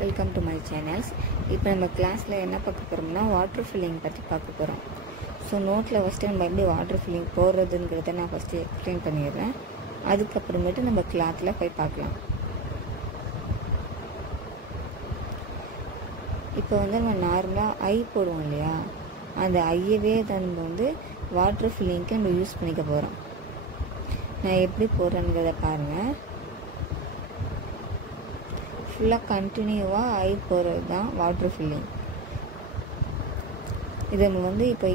Welcome to my channels. இப்போ நம்ம கிளாஸில் என்ன பார்க்க போகிறோம்னா வாட்டர் ஃபில்லிங் பற்றி பார்க்க போகிறோம். ஸோ நோட்டில் ஃபஸ்ட்டு நம்ம எப்படி வாட்டர் ஃபில்லிங் போடுறதுங்கிறத நான் ஃபஸ்ட்டு எக்ஸ்பிளைன் பண்ணிடுறேன். அதுக்கப்புறமேட்டு நம்ம கிளாத்தில் போய் பார்க்கலாம். இப்போ நம்ம நார்மலாக ஐ போடுவோம் இல்லையா, அந்த ஐயவே தான் நம்ம வாட்டர் ஃபில்லிங்க்கு நம்ம யூஸ் பண்ணிக்க போகிறோம். நான் எப்படி போடுறேங்கிறத பாருங்கள். ஃபுல்லாக கண்டினியூவாக ஐ போடுறது தான் வாட்டர் ஃபில்லிங். இதை நம்ம இப்போ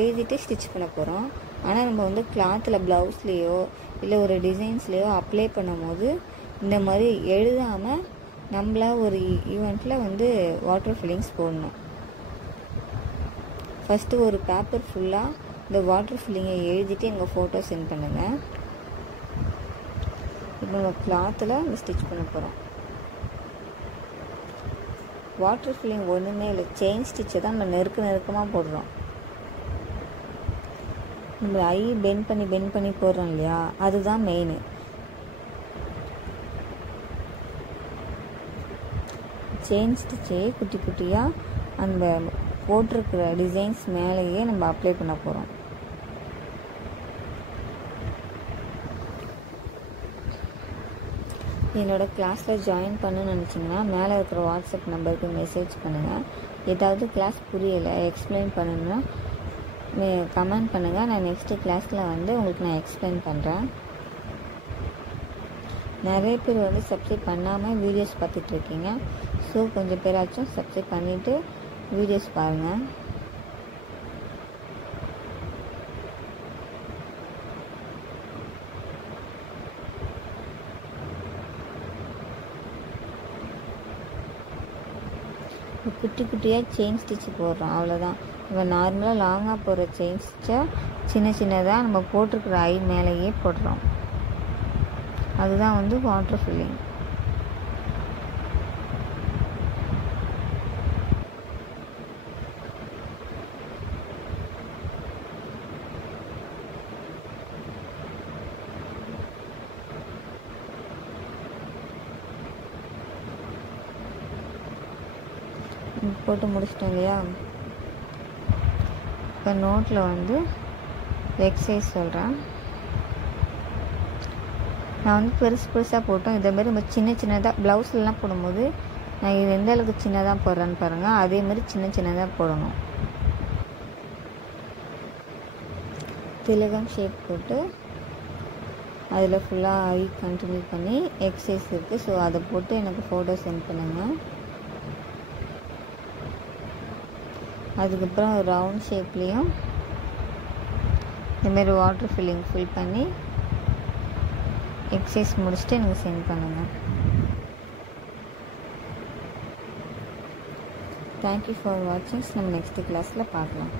எழுதிட்டு ஸ்டிச் பண்ண போகிறோம். ஆனால் நம்ம கிளாத்தில் ப்ளவுஸ்லேயோ இல்லை ஒரு டிசைன்ஸ்லேயோ அப்ளை பண்ணும் போது இந்த மாதிரி எழுதாமல் நம்மளா ஒரு ஈவெண்ட்டில் வாட்டர் ஃபில்லிங்ஸ் போடணும். ஃபஸ்ட்டு ஒரு பேப்பர் ஃபுல்லாக இந்த வாட்டர் ஃபில்லிங்கை எழுதிட்டு எங்கள் ஃபோட்டோ சென்ட் பண்ணுங்கள். இப்போ நம்ம கிளாத்தில் ஸ்டிச் பண்ண போகிறோம். வாட்டர் ஃபில்லிங் ஒன்றுமே இல்லை, செயின் ஸ்டிச்சை தான் நம்ம நெருக்கமாக போடுறோம். நம்ம ஐ பெண்ட் பண்ணி போடுறோம் இல்லையா, அதுதான் மெயின். செயின் ஸ்டிச்சே குட்டி குட்டியாக அந்த போட்டிருக்கிற டிசைன்ஸ் மேலேயே நம்ம அப்ளை பண்ண போகிறோம். என்னோடய கிளாஸில் ஜாயின் பண்ணணும்னு நினச்சிங்கன்னா மேலே இருக்கிற வாட்ஸ்அப் நம்பருக்கு மெசேஜ் பண்ணுங்கள். ஏதாவது கிளாஸ் புரியலை, எக்ஸ்பிளைன் பண்ணணுன்னா கமெண்ட் பண்ணுங்கள். நான் நெக்ஸ்ட்டு கிளாஸில் உங்களுக்கு நான் எக்ஸ்பிளைன் பண்ணுறேன். நிறைய பேர் சப்ஸ்கிரைப் பண்ணாமல் வீடியோஸ் பார்த்துட்ருக்கீங்க. ஸோ கொஞ்சம் பேராச்சும் சப்ஸ்கிரைப் பண்ணிவிட்டு வீடியோஸ் பாருங்கள். குட்டி குட்டியாக செயின் ஸ்டிச்சு போடுறோம், அவ்வளோதான். இப்போ நார்மலாக லாங்காக போடுற செயின் ஸ்டிச்சை சின்னதாக நம்ம போட்டிருக்கிற ஐ மேலேயே போடுறோம். அதுதான் வாட்டர் ஃபில்லிங். போட்டு முடிச்சிட்டோம் இல்லையா. இப்போ நோட்டில் எக்ஸசைஸ் சொல்கிறேன். நான் பெருசாக போட்டோம். இதேமாரி நம்ம சின்னதாக ப்ளவுஸ்லாம் போடும்போது நான் இது எந்த அளவுக்கு சின்னதாக போடுறேன்னு பாருங்கள். அதேமாதிரி சின்னதாக போடணும். திலகம் ஷேப் போட்டு அதில் ஃபுல்லாக ஐ கண்டினியூ பண்ணி எக்ஸசைஸ் இருக்குது. ஸோ அதை போட்டு எனக்கு ஃபோட்டோ சென்ட் பண்ணுங்கள். அதுக்கப்புறம் ரவுண்ட் ஷேப்லேயும் இதுமாரி வாட்டர் ஃபில்லிங் ஃபில் பண்ணி எக்ஸசைஸ் முடிச்சுட்டு எனக்கு சென்ட் பண்ணுங்கள். தேங்க்யூ ஃபார் வாட்சிங். நம்ம நெக்ஸ்ட் கிளாஸில் பார்க்கலாம்.